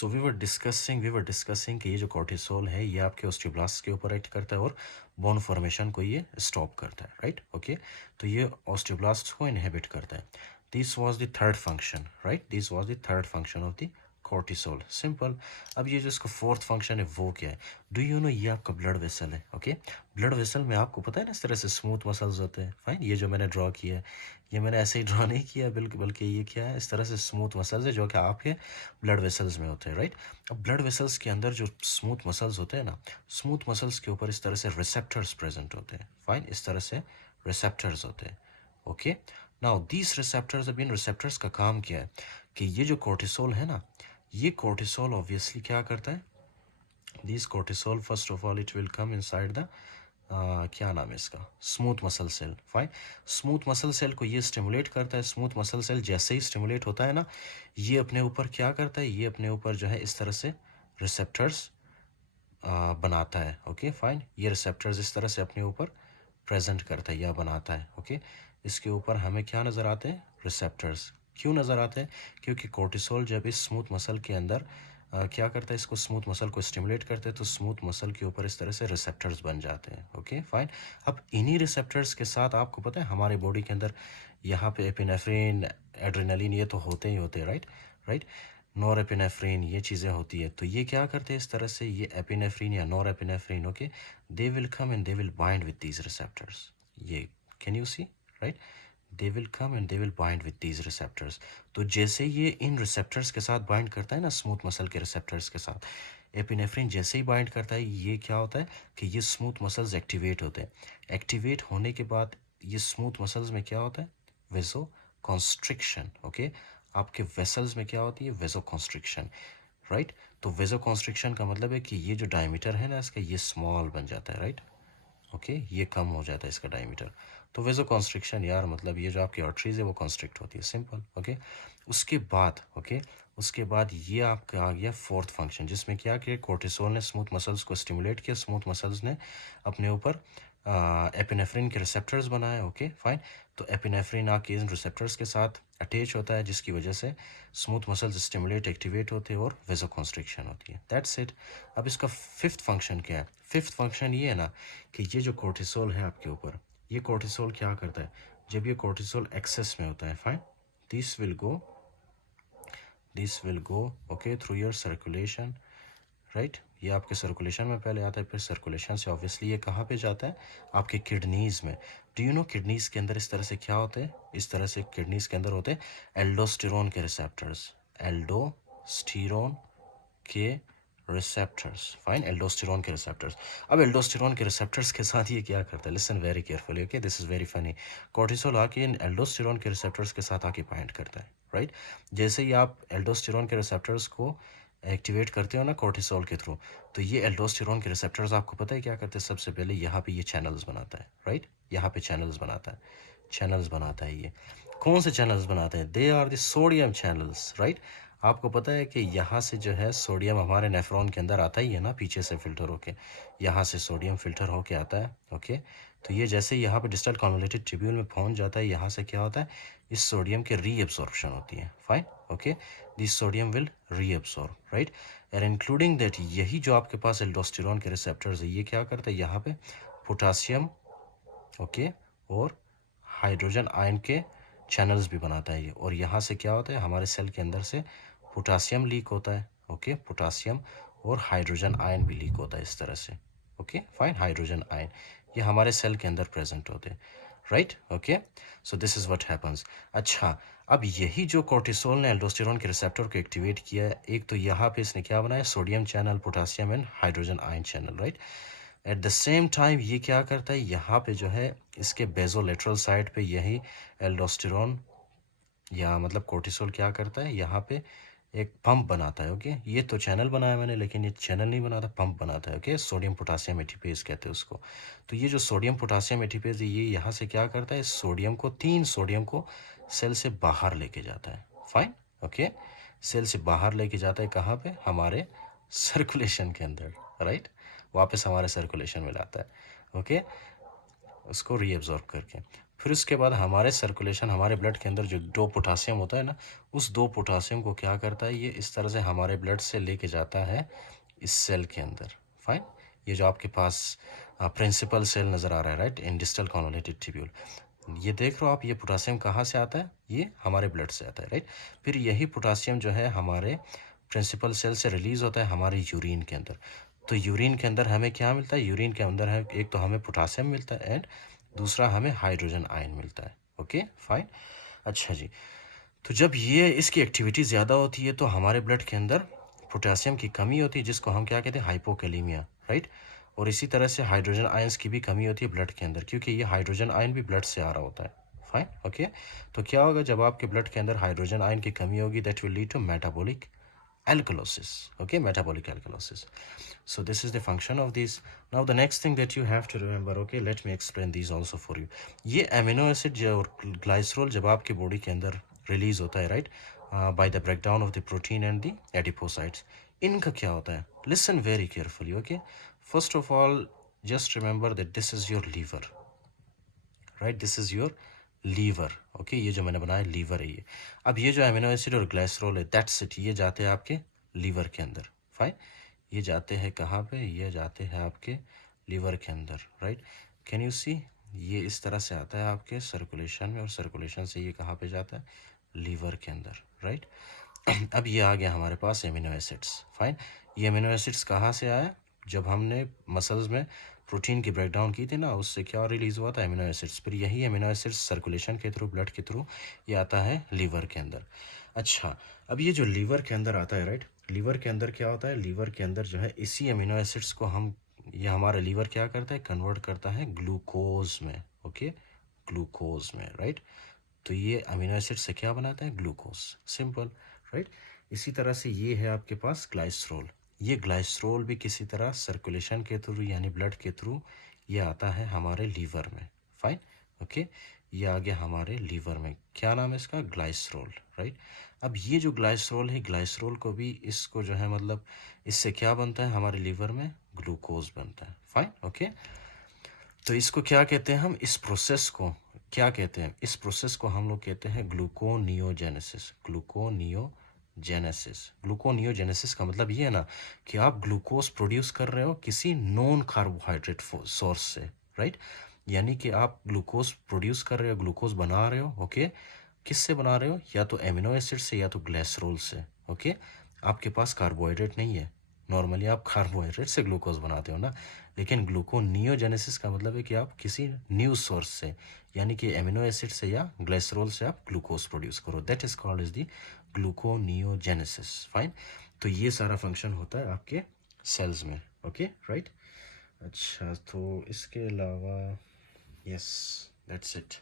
So we were discussing कि ये जो कॉर्टिसोल है ये आपके ऑस्टियोब्लास्ट के ऊपर एक्ट करता है और बोन फॉर्मेशन को ये स्टॉप करता है, राइट? ओके, तो ये ऑस्टियोब्लास्ट को इनहिबिट करता है। This was the third function, right? This was the third function of the cortisol. Simple. अब ये जो इसका फोर्थ फंक्शन है वो क्या है? डू यू नो ये आपका ब्लड वेसल है। ओके, ब्लड वेसल में आपको पता है ना इस तरह से स्मूथ मसल्स होते हैं। फाइन, ये जो मैंने ड्रॉ किया है ये मैंने ऐसे ही ड्रॉ नहीं किया बल्कि ये क्या है, इस तरह से स्मूथ मसल्स है जो कि आपके ब्लड वेसल्स में होते हैं, राइट? अब ब्लड वेसल्स के अंदर जो स्मूथ मसल्स होते हैं ना, स्मूथ मसल्स के ऊपर इस तरह से रिसेप्टर्स प्रेजेंट होते हैं। फाइन, इस तरह से रिसेप्टर्स होते हैं। ओके, नाउ दीज रिसेप्टर्स, अब इन रिसेप्टर्स का काम क्या है कि ये जो कोर्टिसोल है ना, ये कोर्टिसोल ऑब्वियसली क्या करता है, this cortisol first of all it will come inside the क्या नाम है इसका, smooth muscle cell. Fine, smooth muscle cell को ये स्टिमुलेट करता है। स्मूथ मसल सेल जैसे ही स्टिमुलेट होता है ना, ये अपने ऊपर क्या करता है, ये अपने ऊपर जो है इस तरह से रिसेप्टर्स बनाता है। ओके फाइन, ये रिसेप्टर्स इस तरह से अपने ऊपर प्रेजेंट करता है या बनाता है। ओके, इसके ऊपर हमें क्या नज़र आते हैं, रिसेप्टर्स। क्यों नज़र आते हैं? क्योंकि कोर्टिसोल जब इस स्मूथ मसल के अंदर क्या करता है, इसको स्मूथ मसल को स्टिमुलेट करते हैं तो स्मूथ मसल के ऊपर इस तरह से रिसेप्टर्स बन जाते हैं। ओके फाइन, अब इन्हीं रिसेप्टर्स के साथ आपको पता है हमारे बॉडी के अंदर यहाँ पे एपिनेफ्रिन, एड्रेनलिन, ये तो होते ही होते हैं, राइट? राइट, नॉरएपिनेफ्रिन, ये चीज़ें होती है। तो ये क्या करते हैं इस तरह से, ये एपिनेफ्रिन या norepinephrine, okay, they will come and they will bind with these receptors. ये can you see, right? They will come and they will bind with these receptors. तो जैसे ये इन रिसेप्टर्स के साथ बाइंड करता है ना, स्मूथ मसल के रिसेप्टर्स के साथ, एपिनेफ्रिन जैसे ही बाइंड करता है, ये क्या होता है कि ये स्मूथ मसल्स एक्टिवेट होते हैं। एक्टिवेट होने के बाद ये स्मूथ मसल्स में क्या होता है, वेसो कॉन्स्ट्रिक्शन। ओके, आपके वेसल्स में क्या होती है, वेसो कॉन्स्ट्रिक्शन, राइट? तो वेसो कॉन्स्ट्रिक्शन का मतलब है कि ये जो डायमीटर है ना इसका, ये स्मॉल बन जाता है, राइट? ओके, ये कम हो जाता है इसका डायमीटर। तो वेसो कॉन्स्ट्रिक्शन यार मतलब ये जो आपकी आर्टरीज है वो कॉन्स्ट्रिक्ट होती है, सिंपल। ओके, उसके बाद उसके बाद ये आपका आ गया फोर्थ फंक्शन, जिसमें क्या किया, कोर्टिसोल ने स्मूथ मसल्स को स्टिमुलेट किया, स्मूथ मसल्स ने अपने ऊपर एपिनेफ्रिन के रिसेप्टर्स बनाए। ओके फाइन, तो एपिनेफ्रिन आके इन रिसेप्टर्स के साथ अटैच होता है, जिसकी वजह से स्मूथ मसल्स स्टिमुलेट एक्टिवेट होते हैं और वेसो कॉन्स्ट्रिक्शन होती है। That's it. अब इसका फिफ्थ फंक्शन क्या है? फिफ्थ फंक्शन ये है ना कि ये जो कोर्टिसोल है आपके ऊपर, ये कोर्टिसोल क्या करता है, जब ये कोर्टिसोल एक्सेस में होता है, fine, this will go okay through your circulation, right? ये आपके सर्कुलेशन में पहले आता है, फिर सर्कुलेशन से ऑब्वियसली ये कहाँ पे जाता है, आपके किडनीज में। डू यू नो किडनीज के अंदर इस तरह से क्या होते हैं, इस तरह से किडनीज के अंदर होते हैं एल्डोस्टेरोन के रिसेप्टर्स, एल्डोस्टेरोन के रिसेप्टर्स। फाइन, एल्डोस्टेरोन के रिसेप्टर्स। अब एल्डोस्टेरोन के रिसेप्टर्स के साथ ये क्या करता है, listen very carefully, okay, this is very funny. Cortisol आके इन एल्डोस्टेरोन के रिसेप्टर्स के साथ आके बाइंड करता है, राइट? जैसे ही आप एल्डोस्टेरोन के रिसेप्टर्स को एक्टिवेट करते हो ना कोर्टिसोल के थ्रू, तो ये एल्डोस्टेरोन के रिसेप्टर्स आपको पता है क्या करते हैं, सबसे पहले यहाँ पे ये चैनल्स बनाता है, राइट? यहाँ पे चैनल्स बनाता है, चैनल्स बनाता है। ये कौन से चैनल्स बनाते हैं? They are the sodium channels, right? आपको पता है कि यहाँ से जो है सोडियम हमारे नेफ्रॉन के अंदर आता ही है ना, पीछे से फिल्टर होके, यहाँ से सोडियम फिल्टर होके आता है। ओके, तो ये जैसे यहाँ पे डिस्टल कन्वोल्यूटेड ट्यूब्यूल में पहुँच जाता है, यहाँ से क्या होता है, इस सोडियम की रीअब्सॉर्प्शन होती है। Fine, okay, this sodium will reabsorb, right? And including that यही जो आपके पास एल्डोस्टेरोन के रिसेप्टर्स है, ये क्या करता है, यहाँ पे पोटासियम, ओके, और हाइड्रोजन आयन के चैनल्स भी बनाता है ये। और यहाँ से क्या होता है, हमारे सेल के अंदर से पोटासियम लीक होता है। ओके, पोटासियम और हाइड्रोजन आयन भी लीक होता है इस तरह से। ओके फाइन, हाइड्रोजन आयन ये हमारे सेल के अंदर प्रेजेंट होते हैं, right? Okay, so this is what happens. अच्छा, अब यही जो कोर्टिसोल ने एल्डोस्टेरोन के रिसेप्टर को एक्टिवेट किया है, एक तो यहाँ पे इसने क्या बनाया, sodium channel, potassium and hydrogen ion channel, right? At the same time ये क्या करता है, यहाँ पे जो है इसके बेजोलेटरल साइड पे यही एल्डोस्टेरोन या मतलब कोर्टिसोल क्या करता है, यहाँ पे एक पंप बनाता है। ओके, ये तो चैनल बनाया मैंने, लेकिन ये चैनल नहीं बनाता, पंप बनाता है। ओके, सोडियम पोटासियम एटीपेज कहते हैं उसको। तो ये जो सोडियम पोटासियम एटीपेज है, ये यहाँ से क्या करता है, सोडियम को, 3 सोडियम को सेल से बाहर लेके जाता है। फाइन, ओके, सेल से बाहर लेके जाता है, कहाँ पे, हमारे सर्कुलेशन के अंदर, राइट? वापस हमारे सर्कुलेशन में लाता है। ओके, उसको रीअब्जॉर्ब करके। फिर उसके बाद हमारे सर्कुलेशन, हमारे ब्लड के अंदर जो 2 पोटासियम होता है ना, उस 2 पोटासियम को क्या करता है, ये इस तरह से हमारे ब्लड से लेके जाता है इस सेल के अंदर। फाइन, ये जो आपके पास प्रिंसिपल सेल नज़र आ रहा है, राइट, इन डिस्टल कॉन्वोल्यूटेड ट्यूब्यूल, ये देख रहे हो आप, ये पोटासियम कहाँ से आता है, ये हमारे ब्लड से आता है, राइट। फिर यही पोटासियम जो है हमारे प्रिंसिपल सेल से रिलीज होता है हमारे यूरिन के अंदर। तो यूरिन के अंदर हमें क्या मिलता है, यूरिन के अंदर है एक तो हमें पोटासियम मिलता है एंड दूसरा हमें हाइड्रोजन आयन मिलता है। Okay fine. अच्छा जी, तो जब ये इसकी एक्टिविटी ज़्यादा होती है तो हमारे ब्लड के अंदर पोटेशियम की कमी होती है, जिसको हम क्या कहते हैं, हाइपोकैलेमिया, राइट। और इसी तरह से हाइड्रोजन आयंस की भी कमी होती है ब्लड के अंदर, क्योंकि ये हाइड्रोजन आयन भी ब्लड से आ रहा होता है। Fine, okay. तो क्या होगा जब आपके ब्लड के अंदर हाइड्रोजन आयन की कमी होगी, that will lead to metabolic alkalosis. Okay, metabolic alkalosis. So this is the function of these. Now the next thing that you have to remember, okay, let me explain these also for you. ये amino acid और glycerol जब आपकी body के अंदर release होता है, right, by the breakdown of the protein and the adipocytes, इनका क्या होता है, listen very carefully, okay. First of all, just remember that this is your liver, right, this is your liver. Okay, ये जो मैंने बनाया लीवर है ये। अब ये जो अमीनो एसिड और ग्लाइसरोल है, दैट्स इट, ये जाते हैं आपके लीवर के अंदर। फाइन, ये जाते हैं कहाँ पे, ये जाते हैं आपके लीवर के अंदर, राइट। कैन यू सी, ये इस तरह से आता है आपके सर्कुलेशन में, और सर्कुलेशन से ये कहाँ पे जाता है, लीवर के अंदर, राइट। अब ये आ गया हमारे पास एमिनो एसिड्स। फाइन, ये एमिनो एसिड्स कहाँ से आया, जब हमने मसल्स में प्रोटीन की ब्रेकडाउन की थी ना, उससे क्या रिलीज़ हुआ था, एमिनो एसिड्स। फिर यही एमिनो एसिड्स सर्कुलेशन के थ्रू, ब्लड के थ्रू ये आता है लीवर के अंदर। अच्छा, अब ये जो लीवर के अंदर आता है, राइट, लीवर के अंदर क्या होता है, लीवर के अंदर जो है इसी एमिनो एसिड्स को हम, ये हमारा लीवर क्या करता है, कन्वर्ट करता है ग्लूकोज में। ओके, ग्लूकोज में, राइट। तो ये अमीनो एसिड से क्या बनाता है, ग्लूकोज, सिंपल, राइट। इसी तरह से ये है आपके पास ग्लाइसरोल। ये ग्लाइसरोल भी किसी तरह सर्कुलेशन के थ्रू यानी ब्लड के थ्रू ये आता है हमारे लीवर में। फाइन, ओके, ये आ गया हमारे लीवर में, क्या नाम है इसका, ग्लाइसरोल, राइट। अब ये जो ग्लाइसरोल है, ग्लाइसरोल को भी, इसको जो है मतलब इससे क्या बनता है हमारे लीवर में, ग्लूकोज बनता है। Fine, okay. तो इसको क्या कहते हैं हम, इस प्रोसेस को क्या कहते हैं, इस प्रोसेस को हम लोग कहते हैं ग्लूकोनियोजेनेसिस। ग्लूकोनियोजेनेसिस, ग्लूकोनियोजेनेसिस का मतलब ये है ना कि आप ग्लूकोज प्रोड्यूस कर रहे हो किसी नॉन कार्बोहाइड्रेट सोर्स से, राइट। यानी कि आप ग्लूकोज प्रोड्यूस कर रहे हो, ग्लूकोज बना रहे हो, ओके। किससे बना रहे हो, या तो एमिनो एसिड से या तो ग्लिसरॉल से, ओके। आपके पास कार्बोहाइड्रेट नहीं है, नॉर्मली आप कार्बोहाइड्रेट से ग्लूकोज बनाते हो ना, लेकिन ग्लूकोनियोजेनेसिस का मतलब है कि आप किसी न्यू सोर्स से यानी कि एमिनो एसिड से या ग्लिसरॉल से आप ग्लूकोज प्रोड्यूस करो, that is called is the gluconeogenesis. Fine, तो ये सारा फंक्शन होता है आपके सेल्स में, ओके, राइट। अच्छा, तो इसके अलावा यस, दैट्स इट।